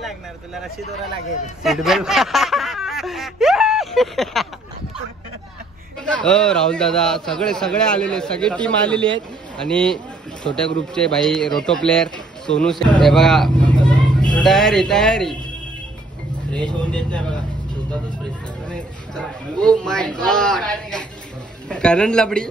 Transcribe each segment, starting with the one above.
नाही लागणार तुला, रशी दोरा लागेल. Seat belt. राहुल दादा सगळे आलेले, सगळी टीम आलेली आहेत आणि छोट्या ग्रुपचे भाई रोटो प्लेयर सोनू शेख. हे बघा तयारी फ्रेश होऊन देत नाही बघा, स्वतःच fresh. Oh my god Karan लबडी.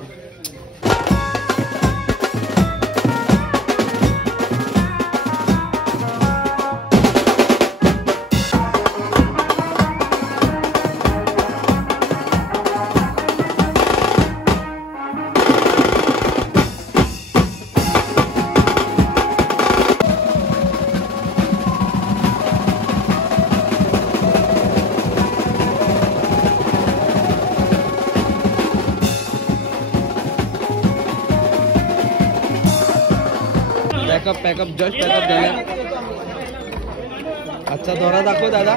पॅकअप जस्ट पॅकअप झालं. आजचा दौरा दाखव दादा.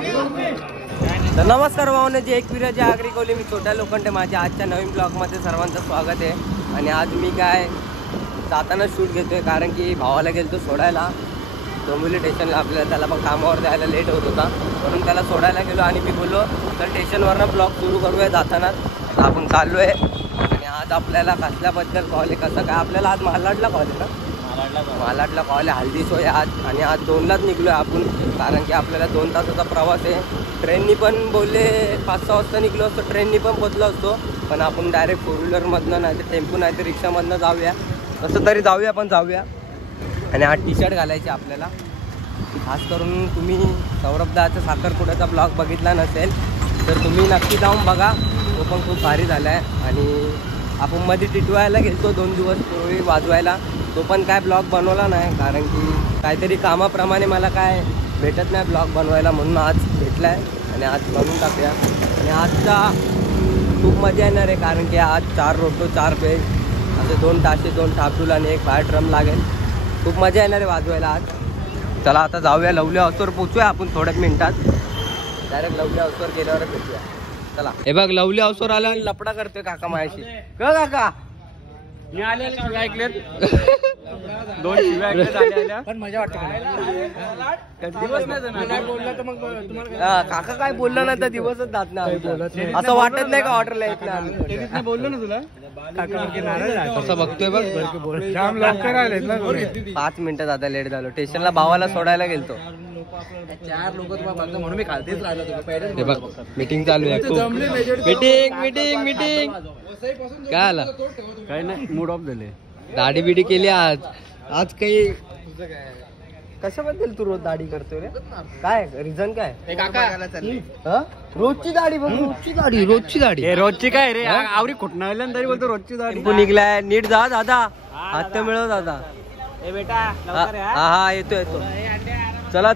तर नमस्कार भावना, जे एकविराची आगरी कोली, मी छोट्या लोखंडे. माझ्या आजच्या नवीन ब्लॉगमध्ये सर्वांचं स्वागत आहे. आणि आज मी काय जाताना शूट घेतोय, कारण की भावाला गेलतो सोडायला डोंबिवली स्टेशनला. आपल्याला त्याला पण कामावर जायला लेट होत होता, म्हणून त्याला सोडायला गेलो. आणि मी बोललो तर स्टेशनवरनं ब्लॉग सुरू करूया जाताना. आपण चाललो आहे. आणि आज आपल्याला कसल्याबद्दल कॉल आहे, कसं काय आपल्याला आज मालाडला कॉल आहे ना, मालाडला कॉल आहे. हल्दी सोय आज. आणि आज 2लाच निघलो आहे आपण, कारण की आपल्याला 2 तासाचा प्रवास आहे. ट्रेननी पण बोलले 5-6 वाजता निघलो असतो, ट्रेननी पण पोचलो असतो. पण आपण डायरेक्ट 4 व्हीलरमधनं नाही तर टेम्पो नाही तर रिक्षामधनं जाऊया. कसं तरी जाऊया, पण जाऊया. आणि आज टी शर्ट घालायचे आपल्याला. खास करून तुम्ही सौरभदाचा साखरपुड्याचा ब्लॉग बघितला नसेल तर तुम्ही नक्की जाऊन बघा, तो पण खूप भारी झाला आहे. आणि आपण मध्ये टिटवायला गेलतो 2 दिवस पोळी वाजवायला, तो पण काय ब्लॉग बनवला नाही, कारण की काहीतरी कामाप्रमाणे मला काय भेटत नाही ब्लॉग बनवायला, म्हणून आज भेटला आहे. आणि आज बनवून टाकूया. आणि आजचा खूप मजा येणार आहे, कारण की आज 4 रोटो 4 पेज असे 2 ताशे 2 ठाकूल आणि 1 फायर ड्रम लागेल. खूप मजा येणार आहे वाजवायला आज. चला आता जाऊया, लवली हाऊसवर पोचूया आपण थोड्याच मिनिटात. डायरेक्ट लवली हाऊसवर गेल्यावर भेटूया. चला. हे बघ लवली हाऊसवर आला आणि लपडा करतोय काका माझ्याशी. काका मी आले ऐकले 2 शिव्या ऐकल्या, पण मजा वाटते. काका काय बोललं ना तर दिवसच जात नाही, असं वाटत नाही का ऑर्डरला येत नाही. बोललो ना तुला असं बघतोय बघ. 5 मिनिटं आता लेट झालो. स्टेशनला भावाला सोडायला गेलतो. 4 लोक तुम्हाला बघतो म्हणून मी खालतीच राहिलो. हे बघ मीटिंग चालू आहे. मीटिंग काय आला, काय नाही, मूड ऑफ झाले. दाढी बिडी केली आज काही. कशाबद्दल तू रोज दाढी करतोय रे, काय रिझन काय? रोजची दाढी बघ, रोजची दाढी रोजची काय रे, आवरी खुटणार तरी बोलतो रोजची दाढी. तू निघलाय नीट जा दादा, हात मिळव दादा. बेटा हा येतो. चला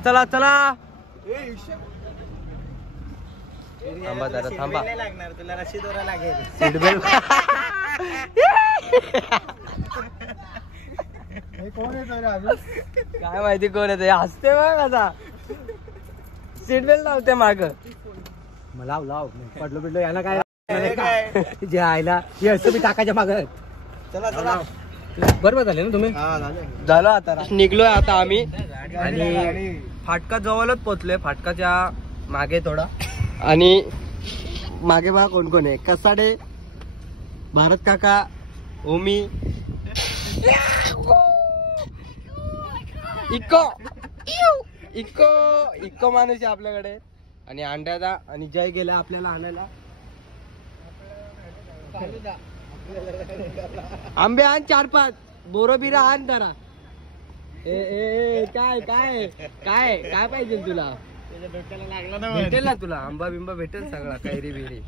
थांबा दादा, थांबा. लागणार तुला, रशी दोरा लागेल. Seat belt. काय माहिती कोण येत, हसते बघ आता. सीट बेल्ट लावते माग. लाव पडलो बिडलो याला काय जे आयला मी टाकायच्या माग. चला बरोबर झाले ना तुम्ही. झालं आता निघलोय आता आम्ही. आणि फाटका जवळच पोचलोय, फाटकाच्या मागे थोडा. आणि मागे बघा कोण कोण आहे. कसाडे, भारत काका, ओमी, इको माणूस आहे आपल्याकडे. आणि अंड्यादा आणि जय गेला आपल्याला आणायला. आंबे आण 4-5, बोरो बिरा आण जरा. काय पाहिजे तुला? भेटेल ना तुला, आंबा बिंबा भेटेल सगळा, कैरी बिरी.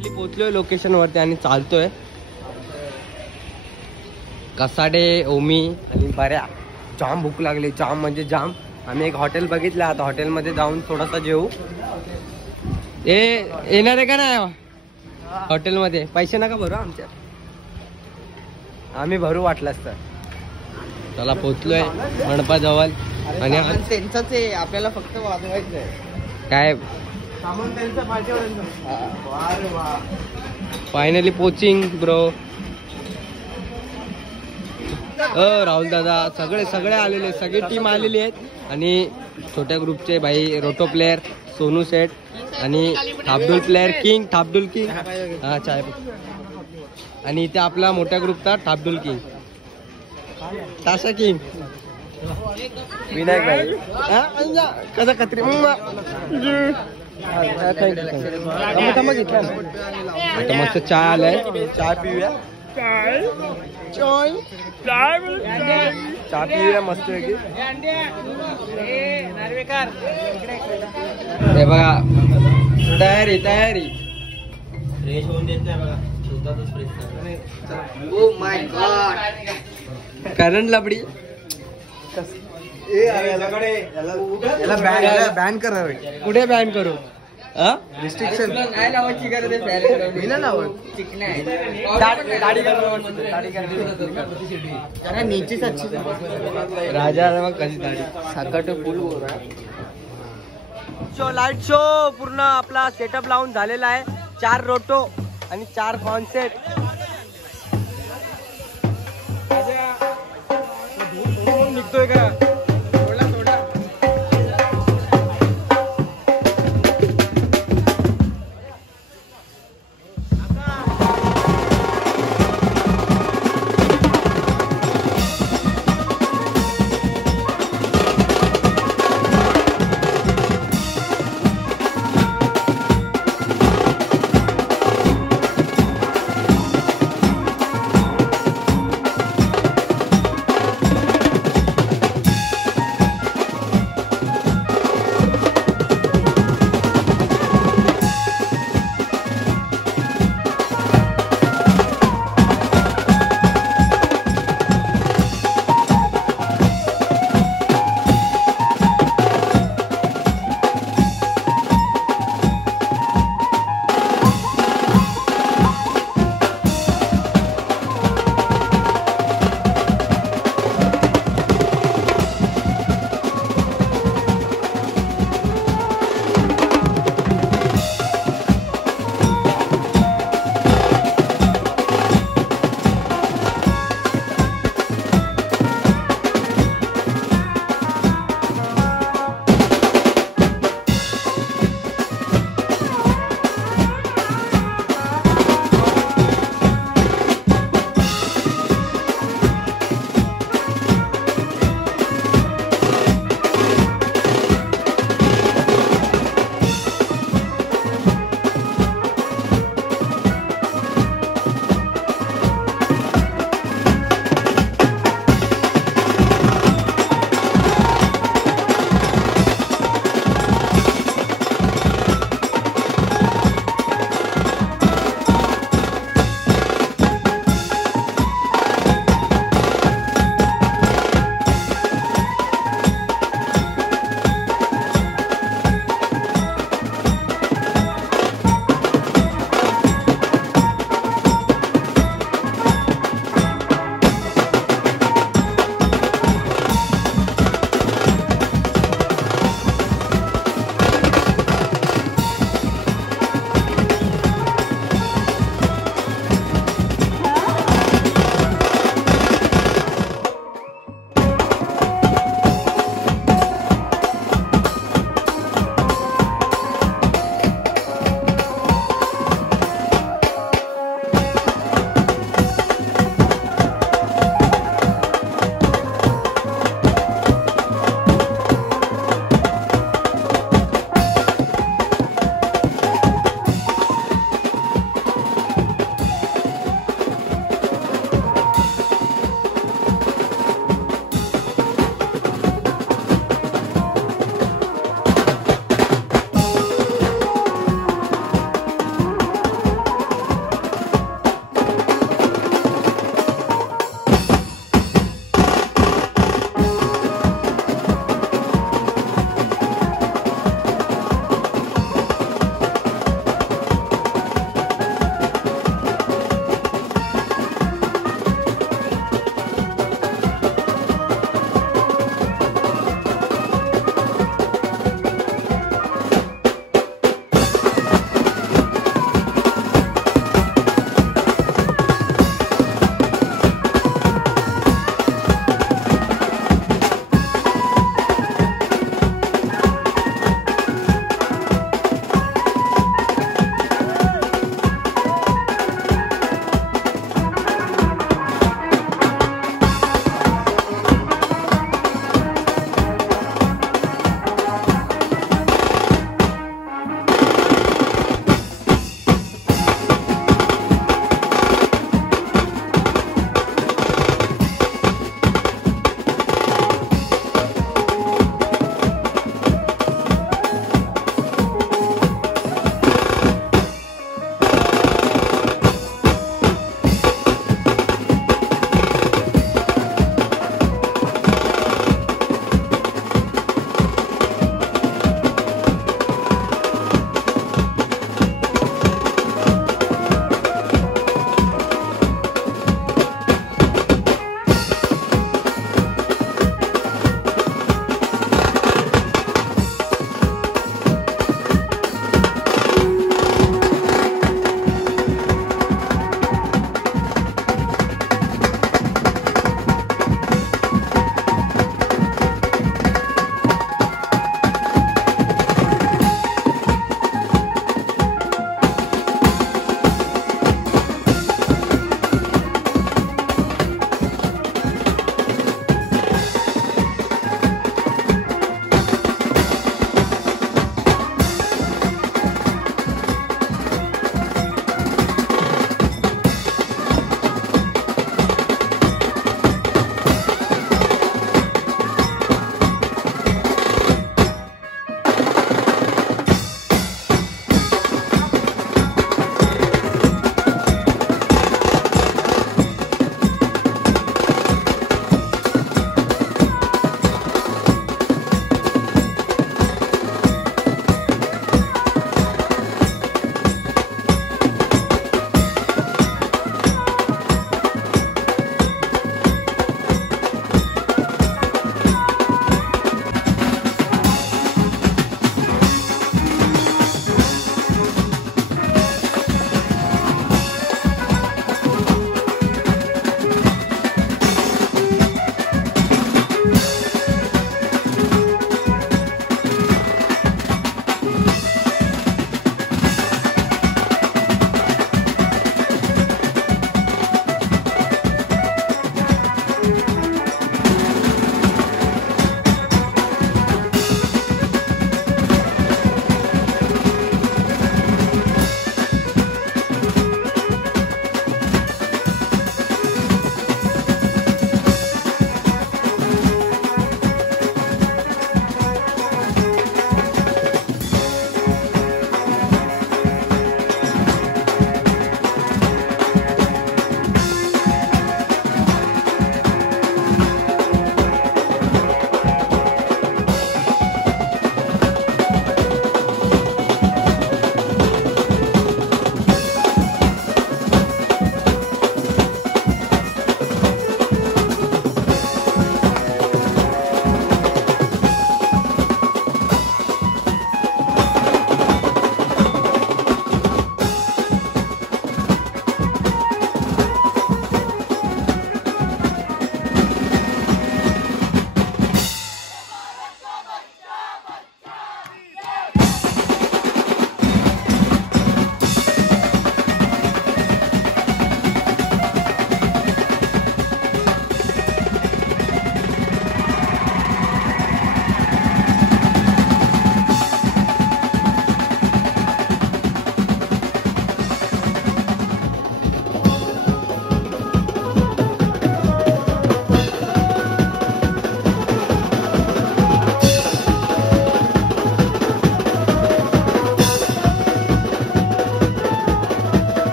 पोहोचलोय लोकेशन वरती आणि चालतोय. कसाडे, ओमी आणि बऱ्या. जाम भूक लागली, जाम म्हणजे जाम. आम्ही एक हॉटेल बघितलं, आता हॉटेलमध्ये जाऊन थोडासा जेवू. येणार आहे का नाही हॉटेलमध्ये? पैसे नका भरू आमच्या, आम्ही भरू वाटलास तर. चला पोहोचलोय मंडपाजवळ आणि त्यांचंच आहे, आपल्याला फक्त वाजवायचं आहे. काय फायनली पोचिंग ब्रो. राहुल दादा सगळे आलेले, सगळी टीम आलेली आहेत. आणि छोट्या ग्रुपचे भाई रोटो प्लेअर सोनू सेठ आणि थापडुल प्लेअर किंग, थापडुल किंग. हा चाय. आणि इथे आपला मोठ्या ग्रुपचा थापडुल किंग, ताशा किंग, विनायक भाई. कसा कत्री आता मस्त चाय आलाय, चाय पिऊया. चहा पिऊया मस्त पैकी. हे बघा तयारी फ्रेश होऊन द्यायचं आहे बघा. ओ माय गॉड, करण लबडी. बॅन करावे. कुठे बॅन करू? रिस्ट्रिक्शन काय लावायची गरज आहे? राजा कशी दाढी साकट फुल शो. लाईट शो पूर्ण आपला सेटअप लावून झालेला आहे. 4 रोटो आणि 4 कॉन्सेट. निघतोय का?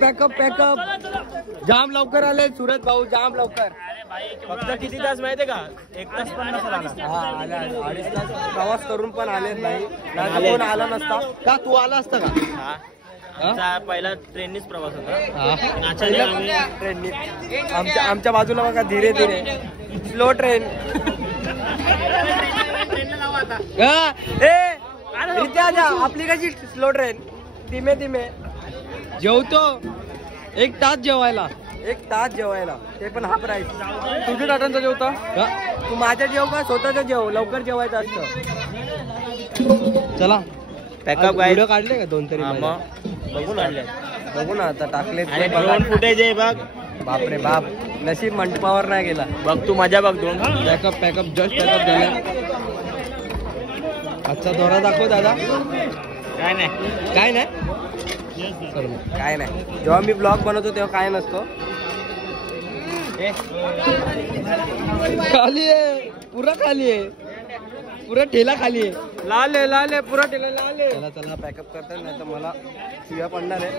Pack up pack up. जाम लवकर आले सुरत भाऊ, जाम लवकर. फक्त किती तास माहितीये का? 1 तास पण नसेल आला. हा आले, 2.5 तास प्रवास करून पण आले नाही. नाही कोण आला नसता का? तू आला असता का? आमचा पहिला ट्रेननीच प्रवास होता. ट्रेननी. आमच्या बाजूला बघा धीरे धीरे स्लो ट्रेन. आपली कशी स्लो ट्रेन, धीमे धीमे. जेवतो 1 तास जेवायला, 1 तास जेवायला, ते पण हा प्राईस. तुझ्या टाटांचा जेवता तू, माझ्या जेव का स्वतःचा जेव, लवकर जेवायचं असतं. चला पॅकअप व्हिडिओ काढले का 2 तरी? बघून आणले, बघू ना आता टाकले. फुटेज आहे बघ. बापरे बाप, नशीब मंडपावर नाही गेला. बघ तू मजा बघ. 2 पॅकअप पॅकअप जस्ट पॅकअप झाले. आजचा दौरा दाखव दादा. काय नाही, काय नाही, काय नाही. जेव्हा मी ब्लॉग बनवतो तेव्हा काय नसतो. खाली आहे, पुरा खाली आहे, पुरा ठेला खाली आहे. लाल आहे, लाल आहे, पुरा ठेला लाल आहे. चला चला पॅकअप करता, नाही तर मला शिव्या पडणार आहे.